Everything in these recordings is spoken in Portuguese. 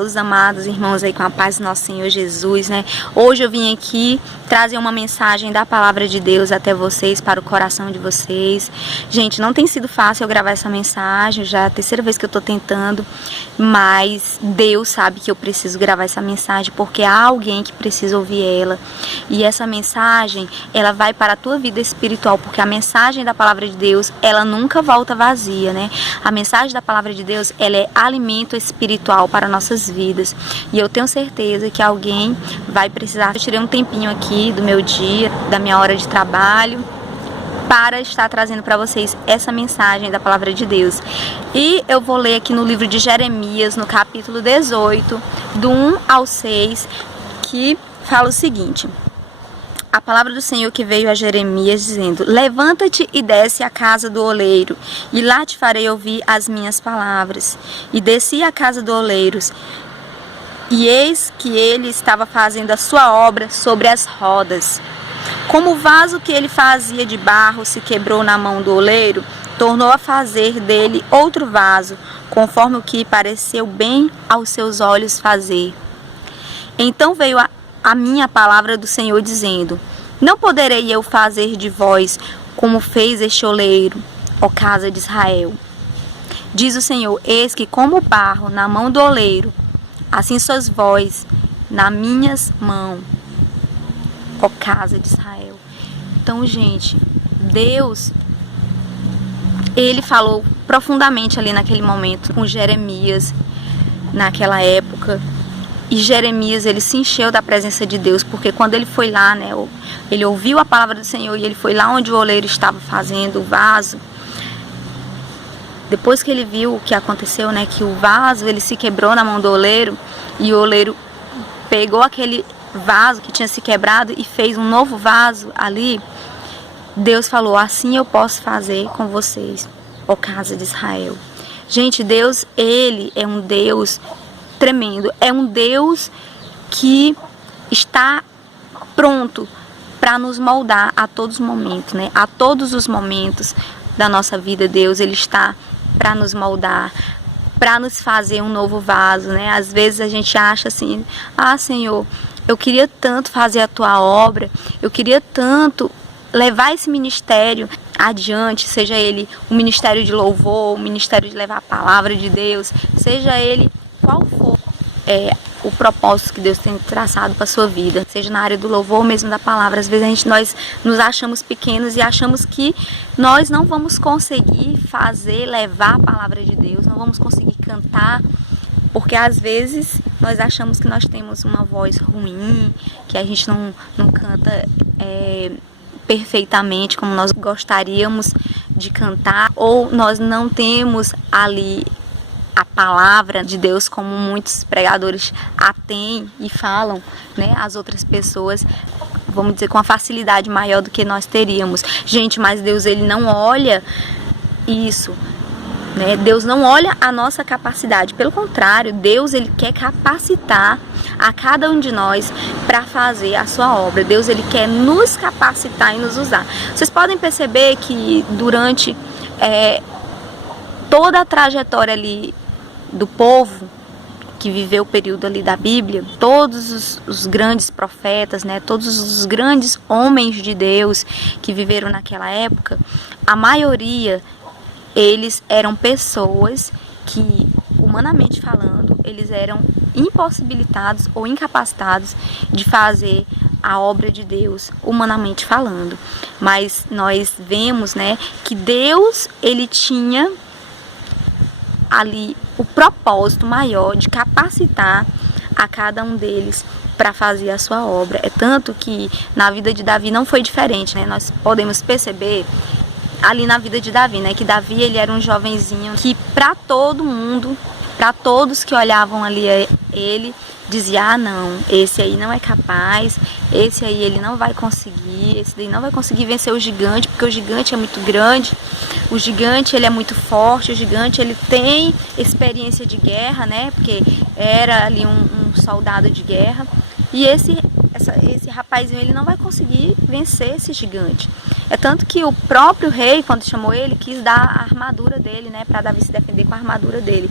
todos os amados irmãos aí com a paz do nosso Senhor Jesus, né? Hoje eu vim aqui trazer uma mensagem da palavra de Deus até vocês, para o coração de vocês. Gente, não tem sido fácil eu gravar essa mensagem, já é a terceira vez que eu tô tentando, mas Deus sabe que eu preciso gravar essa mensagem porque há alguém que precisa ouvir ela. E essa mensagem, ela vai para a tua vida espiritual, porque a mensagem da palavra de Deus, ela nunca volta vazia, né? A mensagem da palavra de Deus, ela é alimento espiritual para nossas vidas. E eu tenho certeza que alguém vai precisar. Eu tirei um tempinho aqui do meu dia, da minha hora de trabalho, para estar trazendo para vocês essa mensagem da palavra de Deus. E eu vou ler aqui no livro de Jeremias, no capítulo 18, do 1 ao 6, que fala o seguinte: a palavra do Senhor que veio a Jeremias dizendo: levanta-te e desce à casa do oleiro, e lá te farei ouvir as minhas palavras. E desci à casa do oleiro, e eis que ele estava fazendo a sua obra sobre as rodas. Como o vaso que ele fazia de barro se quebrou na mão do oleiro, tornou a fazer dele outro vaso, conforme o que pareceu bem aos seus olhos fazer. Então veio a minha palavra do Senhor dizendo: não poderei eu fazer de vós como fez este oleiro, ó casa de Israel? Diz o Senhor: eis que como o barro na mão do oleiro, assim sois vós nas minhas mãos, ó casa de Israel. Então, gente, Deus, ele falou profundamente ali naquele momento com Jeremias, naquela época. E Jeremias, ele se encheu da presença de Deus, porque quando ele foi lá, né, ele ouviu a palavra do Senhor e ele foi lá onde o oleiro estava fazendo o vaso. Depois que ele viu o que aconteceu, né, que o vaso, ele se quebrou na mão do oleiro, e o oleiro pegou aquele vaso que tinha se quebrado e fez um novo vaso ali. Deus falou: assim eu posso fazer com vocês, ó casa de Israel. Gente, Deus, ele é um Deus tremendo, é um Deus que está pronto para nos moldar a todos os momentos, né? A todos os momentos da nossa vida, Deus, ele está para nos moldar, para nos fazer um novo vaso, né? Às vezes a gente acha assim: ah, Senhor, eu queria tanto fazer a tua obra, eu queria tanto levar esse ministério adiante, seja ele o ministério de louvor, o ministério de levar a palavra de Deus, seja ele qual for o propósito que Deus tem traçado para a sua vida, seja na área do louvor ou mesmo da palavra. Às vezes nós nos achamos pequenos e achamos que nós não vamos conseguir levar a palavra de Deus, não vamos conseguir cantar, porque às vezes nós achamos que nós temos uma voz ruim, que a gente não canta perfeitamente como nós gostaríamos de cantar, ou nós não temos ali a palavra de Deus como muitos pregadores a têm e falam, né, às outras pessoas, vamos dizer, com uma facilidade maior do que nós teríamos. Gente, mas Deus, ele não olha isso, né? Deus não olha a nossa capacidade, pelo contrário, Deus, ele quer capacitar a cada um de nós para fazer a sua obra. Deus, ele quer nos capacitar e nos usar. Vocês podem perceber que durante toda a trajetória ali do povo que viveu o período ali da Bíblia, todos os grandes profetas, né, todos os grandes homens de Deus que viveram naquela época, a maioria, eles eram pessoas que, humanamente falando, eles eram impossibilitados ou incapacitados de fazer a obra de Deus, humanamente falando. Mas nós vemos, né, que Deus, ele tinha ali o propósito maior de capacitar a cada um deles para fazer a sua obra. É tanto que na vida de Davi não foi diferente, né? Nós podemos perceber ali na vida de Davi, né, que Davi, ele era um jovenzinho que para todo mundo, para todos que olhavam ali ele, dizia: ah, não, esse aí não é capaz, esse aí ele não vai conseguir, esse daí não vai conseguir vencer o gigante, porque o gigante é muito grande, o gigante, ele é muito forte, o gigante, ele tem experiência de guerra, né, porque era ali um soldado de guerra, e esse rapazinho, ele não vai conseguir vencer esse gigante. É tanto que o próprio rei, quando chamou ele, quis dar a armadura dele, né, para Davi se defender com a armadura dele.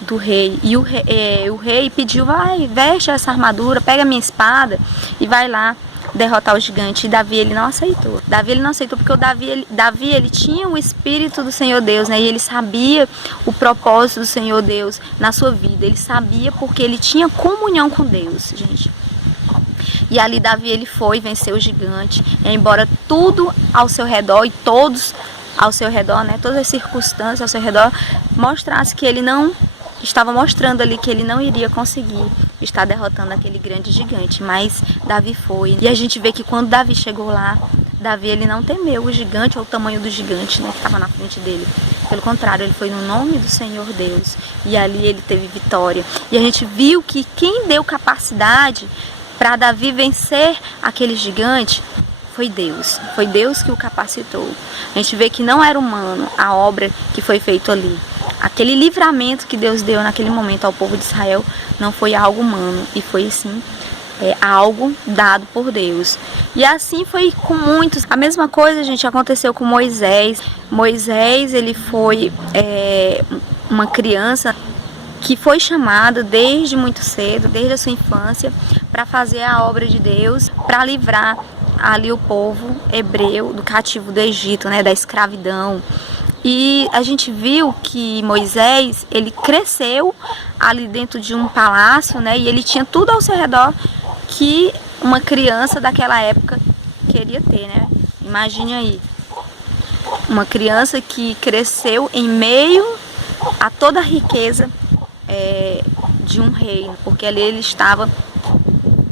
do rei. E o rei pediu, vai, veste essa armadura, pega a minha espada e vai lá derrotar o gigante. E Davi, ele não aceitou. Davi, ele não aceitou porque Davi, ele tinha o Espírito do Senhor Deus, né? E ele sabia o propósito do Senhor Deus na sua vida. Ele sabia porque ele tinha comunhão com Deus, gente. E ali Davi, ele foi, venceu o gigante. E embora tudo ao seu redor e todos ao seu redor, né? Todas as circunstâncias ao seu redor mostrasse que ele não estava mostrando ali que ele não iria conseguir estar derrotando aquele grande gigante, mas Davi foi. E a gente vê que quando Davi chegou lá, Davi, ele não temeu o gigante ou o tamanho do gigante, né, que estava na frente dele. Pelo contrário, ele foi no nome do Senhor Deus e ali ele teve vitória. E a gente viu que quem deu capacidade para Davi vencer aquele gigante foi Deus. Foi Deus que o capacitou. A gente vê que não era humano a obra que foi feita ali. Aquele livramento que Deus deu naquele momento ao povo de Israel não foi algo humano, e foi sim algo dado por Deus. E assim foi com muitos. A mesma coisa, gente, aconteceu com Moisés. Moisés, ele foi uma criança que foi chamado desde muito cedo, desde a sua infância, para fazer a obra de Deus, para livrar ali o povo hebreu do cativo do Egito, né, da escravidão. E a gente viu que Moisés, ele cresceu ali dentro de um palácio, né? E ele tinha tudo ao seu redor que uma criança daquela época queria ter, né? Imagine aí, uma criança que cresceu em meio a toda a riqueza de um reino, porque ali ele estava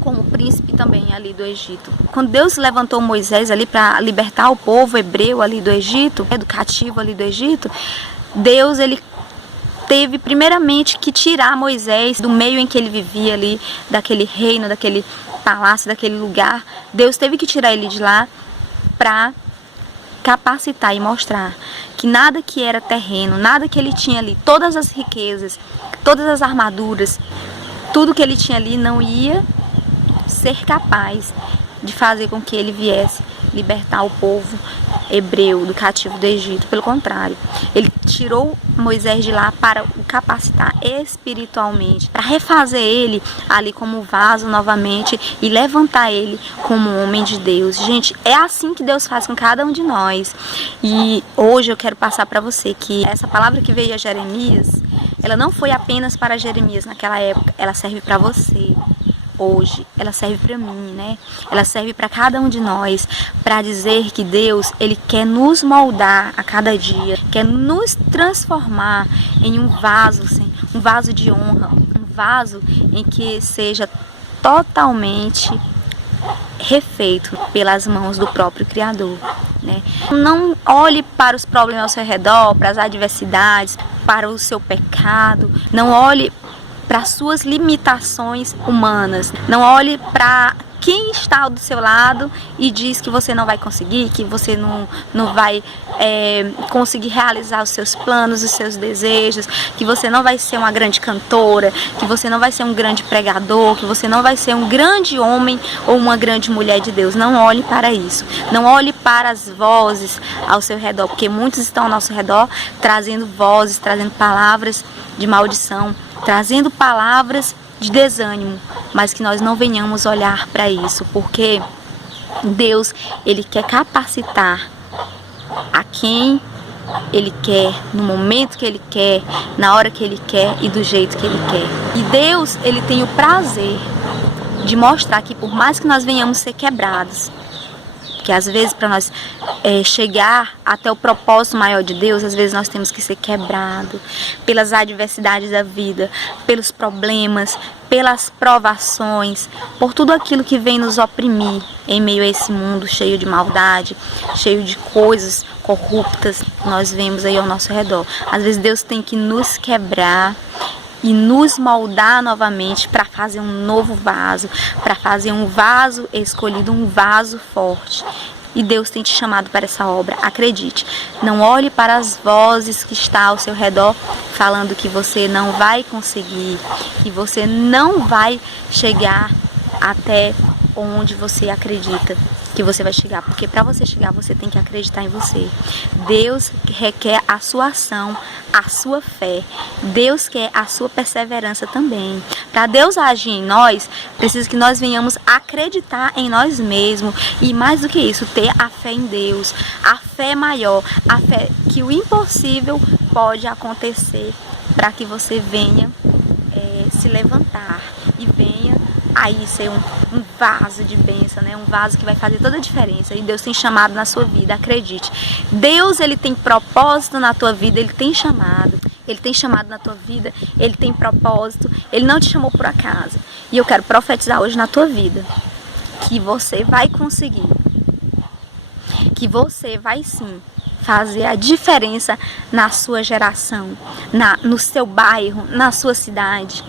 como príncipe também ali do Egito. Quando Deus levantou Moisés ali para libertar o povo hebreu ali do Egito, do cativo ali do Egito, Deus, ele teve primeiramente que tirar Moisés do meio em que ele vivia ali, daquele reino, daquele palácio, daquele lugar. Deus teve que tirar ele de lá para capacitar e mostrar que nada que era terreno, nada que ele tinha ali, todas as riquezas, todas as armaduras, tudo que ele tinha ali não ia ser capaz de fazer com que ele viesse libertar o povo hebreu do cativo do Egito. Pelo contrário, ele tirou Moisés de lá para o capacitar espiritualmente, para refazer ele ali como vaso novamente e levantar ele como homem de Deus. Gente, é assim que Deus faz com cada um de nós. E hoje eu quero passar para você que essa palavra que veio a Jeremias, ela não foi apenas para Jeremias naquela época, ela serve para você. Hoje, ela serve para mim, né? Ela serve para cada um de nós, para dizer que Deus, ele quer nos moldar a cada dia, quer nos transformar em um vaso, assim, um vaso de honra, um vaso em que seja totalmente refeito pelas mãos do próprio Criador, né? Não olhe para os problemas ao seu redor, para as adversidades, para o seu pecado, não olhe para suas limitações humanas. Não olhe para quem está do seu lado e diz que você não vai conseguir, que você não vai conseguir realizar os seus planos, os seus desejos, que você não vai ser uma grande cantora, que você não vai ser um grande pregador, que você não vai ser um grande homem ou uma grande mulher de Deus. Não olhe para isso. Não olhe para as vozes ao seu redor, porque muitos estão ao nosso redor trazendo vozes, trazendo palavras de maldição, trazendo palavras de desânimo, mas que nós não venhamos olhar para isso, porque Deus, ele quer capacitar a quem ele quer, no momento que ele quer, na hora que ele quer e do jeito que ele quer. E Deus, ele tem o prazer de mostrar que por mais que nós venhamos ser quebrados, que às vezes para nós chegar até o propósito maior de Deus, às vezes nós temos que ser quebrados pelas adversidades da vida, pelos problemas, pelas provações, por tudo aquilo que vem nos oprimir em meio a esse mundo cheio de maldade, cheio de coisas corruptas que nós vemos aí ao nosso redor. Às vezes Deus tem que nos quebrar e nos moldar novamente para fazer um novo vaso, para fazer um vaso escolhido, um vaso forte. E Deus tem te chamado para essa obra. Acredite, não olhe para as vozes que estão ao seu redor falando que você não vai conseguir, que você não vai chegar até onde você acredita que você vai chegar, porque para você chegar você tem que acreditar em você. Deus requer a sua ação, a sua fé. Deus quer a sua perseverança também. Para Deus agir em nós, precisa que nós venhamos acreditar em nós mesmos e, mais do que isso, ter a fé em Deus, a fé maior, a fé que o impossível pode acontecer, para que você venha se levantar e venha aí ser um vaso de bênção, né? Um vaso que vai fazer toda a diferença. E Deus tem chamado na sua vida, acredite. Deus, ele tem propósito na tua vida, ele tem chamado. Ele tem chamado na tua vida, ele tem propósito. Ele não te chamou por acaso. E eu quero profetizar hoje na tua vida que você vai conseguir. Que você vai sim fazer a diferença na sua geração, no seu bairro, na sua cidade,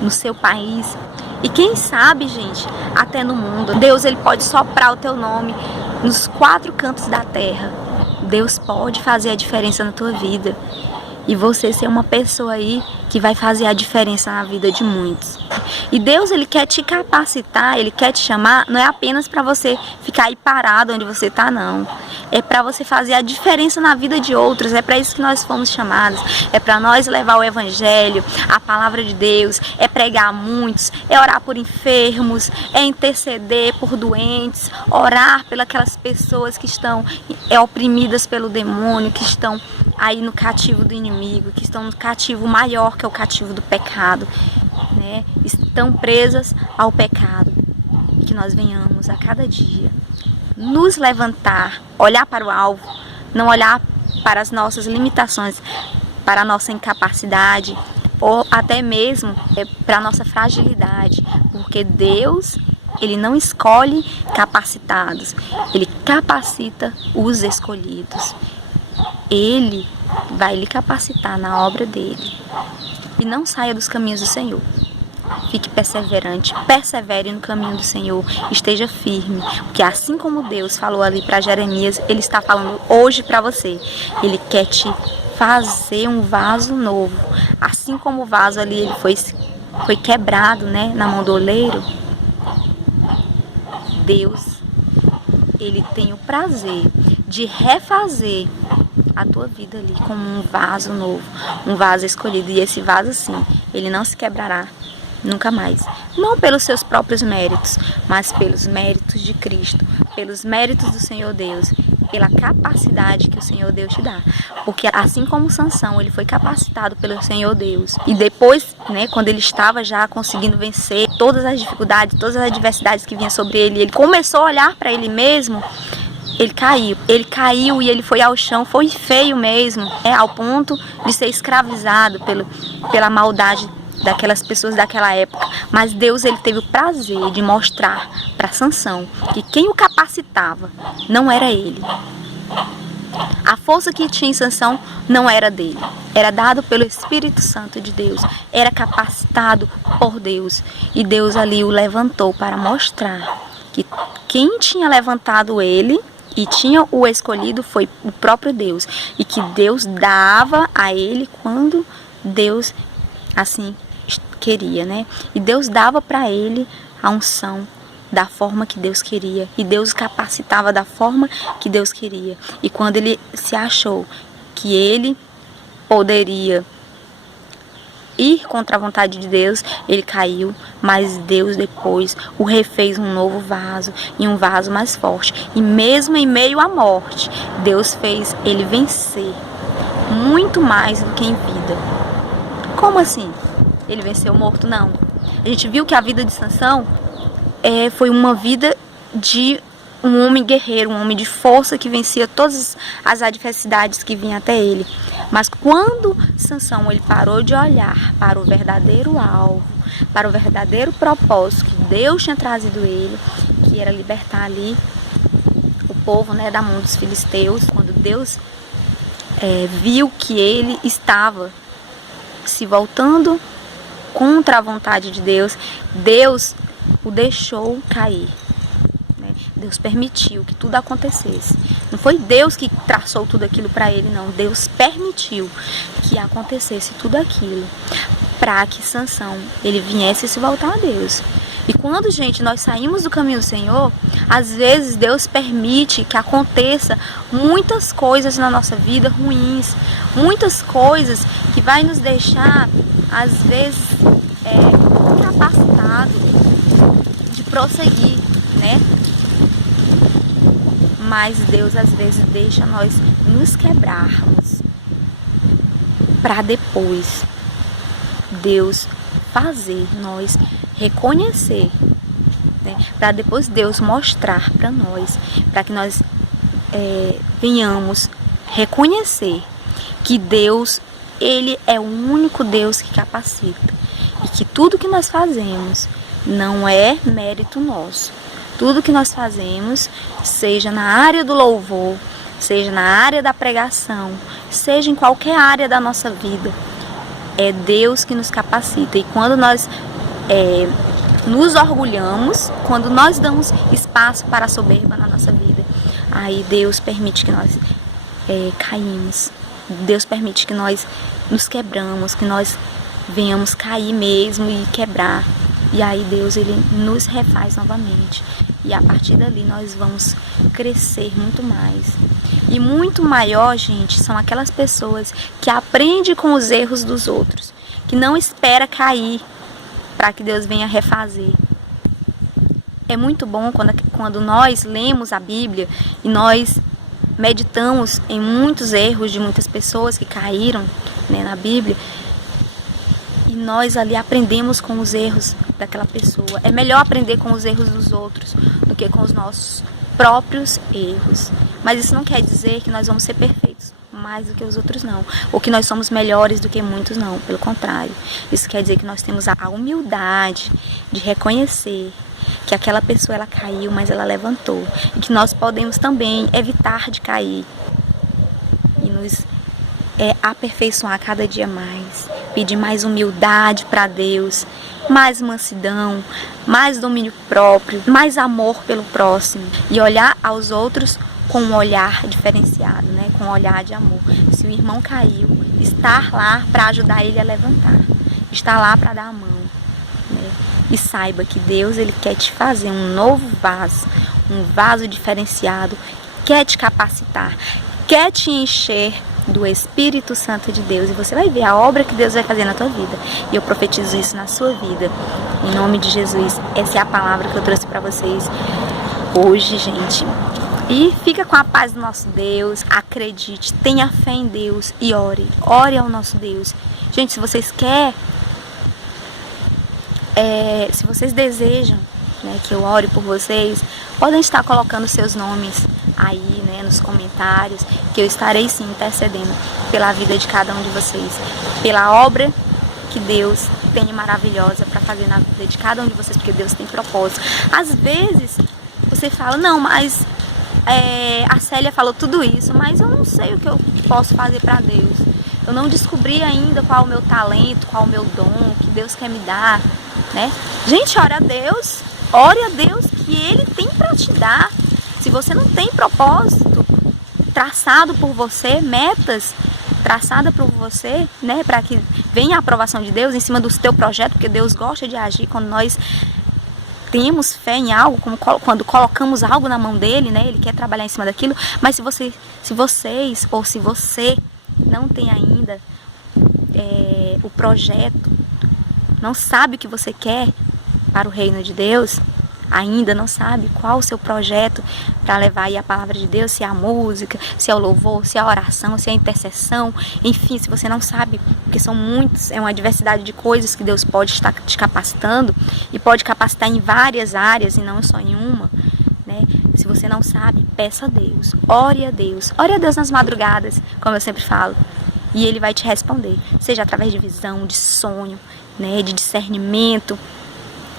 no seu país. E quem sabe, gente, até no mundo. Deus, ele pode soprar o teu nome nos 4 cantos da terra. Deus pode fazer a diferença na tua vida. E você ser uma pessoa aí que vai fazer a diferença na vida de muitos. E Deus, ele quer te capacitar, ele quer te chamar, não é apenas para você ficar aí parado onde você está, não. É para você fazer a diferença na vida de outros, é para isso que nós fomos chamados. É para nós levar o evangelho, a palavra de Deus, é pregar a muitos, é orar por enfermos, é interceder por doentes, orar pelas pessoas que estão oprimidas pelo demônio, que estão aí no cativo do inimigo, que estão no cativo maior que é o cativo do pecado, né? Estão presas ao pecado. E que nós venhamos a cada dia nos levantar, olhar para o alvo, não olhar para as nossas limitações, para a nossa incapacidade ou até mesmo para a nossa fragilidade, porque Deus, ele não escolhe capacitados, ele capacita os escolhidos. Ele vai lhe capacitar na obra dele. E não saia dos caminhos do Senhor. Fique perseverante, persevere no caminho do Senhor, esteja firme, porque assim como Deus falou ali para Jeremias, ele está falando hoje para você. Ele quer te fazer um vaso novo, assim como o vaso ali ele foi quebrado, né, na mão do oleiro. Deus, ele tem o prazer de refazer a tua vida ali como um vaso novo, um vaso escolhido. E esse vaso, sim, ele não se quebrará nunca mais. Não pelos seus próprios méritos, mas pelos méritos de Cristo, pelos méritos do Senhor Deus, pela capacidade que o Senhor Deus te dá. Porque assim como Sansão, ele foi capacitado pelo Senhor Deus. E depois, né, quando ele estava já conseguindo vencer todas as dificuldades, todas as adversidades que vinham sobre ele, ele começou a olhar para ele mesmo. Ele caiu e ele foi ao chão, foi feio mesmo, ao ponto de ser escravizado pela maldade daquelas pessoas daquela época. Mas Deus, ele teve o prazer de mostrar para Sansão que quem o capacitava não era ele. A força que tinha em Sansão não era dele, era dado pelo Espírito Santo de Deus, era capacitado por Deus. E Deus ali o levantou para mostrar que quem tinha levantado ele e tinha o escolhido foi o próprio Deus. E que Deus dava a ele quando Deus assim queria, né? E Deus dava para ele a unção da forma que Deus queria. E Deus capacitava da forma que Deus queria. E quando ele se achou que ele poderia ir contra a vontade de Deus, ele caiu, mas Deus depois o refez um novo vaso, e um vaso mais forte. E mesmo em meio à morte, Deus fez ele vencer muito mais do que em vida. Como assim? Ele venceu morto? Não. A gente viu que a vida de Sansão foi uma vida de um homem guerreiro, um homem de força que vencia todas as adversidades que vinham até ele. Mas quando Sansão ele parou de olhar para o verdadeiro alvo, para o verdadeiro propósito que Deus tinha trazido ele, que era libertar ali o povo, né, da mão dos filisteus, quando Deus viu que ele estava se voltando contra a vontade de Deus, Deus o deixou cair. Deus permitiu que tudo acontecesse. Não foi Deus que traçou tudo aquilo para ele, não. Deus permitiu que acontecesse tudo aquilo para que Sansão ele viesse se voltar a Deus. E quando, gente, nós saímos do caminho do Senhor, às vezes Deus permite que aconteça muitas coisas na nossa vida ruins, muitas coisas que vai nos deixar, às vezes, incapacitado de prosseguir, né? Mas Deus às vezes deixa nós nos quebrarmos para depois Deus fazer nós reconhecer, né? Para depois Deus mostrar para nós, para que nós venhamos reconhecer que Deus, Ele é o único Deus que capacita e que tudo que nós fazemos não é mérito nosso. Tudo que nós fazemos, seja na área do louvor, seja na área da pregação, seja em qualquer área da nossa vida, é Deus que nos capacita. E quando nós nos orgulhamos, quando nós damos espaço para a soberba na nossa vida, aí Deus permite que nós caímos. Deus permite que nós nos quebramos, que nós venhamos cair mesmo e quebrar. E aí Deus, Ele nos refaz novamente. E a partir dali nós vamos crescer muito mais. E muito maior, gente, são aquelas pessoas que aprendem com os erros dos outros, que não espera cair para que Deus venha refazer. É muito bom quando nós lemos a Bíblia e nós meditamos em muitos erros de muitas pessoas que caíram, né, na Bíblia. E nós ali aprendemos com os erros daquela pessoa. É melhor aprender com os erros dos outros do que com os nossos próprios erros. Mas isso não quer dizer que nós vamos ser perfeitos mais do que os outros, não. Ou que nós somos melhores do que muitos, não. Pelo contrário. Isso quer dizer que nós temos a humildade de reconhecer que aquela pessoa ela caiu, mas ela levantou. E que nós podemos também evitar de cair. E nos aperfeiçoar cada dia mais. Pedir mais humildade para Deus, mais mansidão, mais domínio próprio, mais amor pelo próximo. E olhar aos outros com um olhar diferenciado, né? Com um olhar de amor. Se o irmão caiu, estar lá para ajudar ele a levantar. Estar lá para dar a mão. Né? E saiba que Deus, Ele quer te fazer um novo vaso. Um vaso diferenciado. Quer te capacitar. Quer te encher do Espírito Santo de Deus, e você vai ver a obra que Deus vai fazer na tua vida, e eu profetizo isso na sua vida, em nome de Jesus. Essa é a palavra que eu trouxe para vocês hoje, gente. E fica com a paz do nosso Deus, acredite, tenha fé em Deus e ore ao nosso Deus. Gente, se vocês querem, se vocês desejam, né, que eu ore por vocês, podem estar colocando seus nomes aí, né, nos comentários, que eu estarei sim intercedendo pela vida de cada um de vocês, pela obra que Deus tem maravilhosa para fazer na vida de cada um de vocês, porque Deus tem propósito. Às vezes você fala, não, mas a Célia falou tudo isso, mas eu não sei o que eu posso fazer para Deus. Eu não descobri ainda qual é o meu talento, qual é o meu dom, que Deus quer me dar, né? Gente, ore a Deus que Ele tem para te dar. Se você não tem propósito traçado por você, metas traçadas por você, né, para que venha a aprovação de Deus em cima do teu projeto, porque Deus gosta de agir quando nós temos fé em algo, como quando colocamos algo na mão dele, né, Ele quer trabalhar em cima daquilo. Mas se você não tem ainda o projeto, não sabe o que você quer para o reino de Deus, ainda não sabe qual o seu projeto para levar aí a palavra de Deus, se é a música, se é o louvor, se é a oração, se é a intercessão, enfim, se você não sabe, porque são muitos, é uma diversidade de coisas que Deus pode estar te capacitando, e pode capacitar em várias áreas e não só em uma, né? Se você não sabe, peça a Deus, ore a Deus nas madrugadas, como eu sempre falo, e Ele vai te responder, seja através de visão, de sonho, né, de discernimento,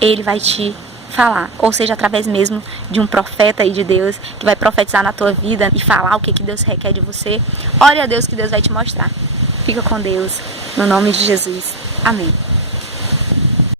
Ele vai te falar, ou seja, através mesmo de um profeta aí de Deus, que vai profetizar na tua vida e falar o que Deus requer de você. Ore a Deus que Deus vai te mostrar. Fica com Deus, no nome de Jesus. Amém.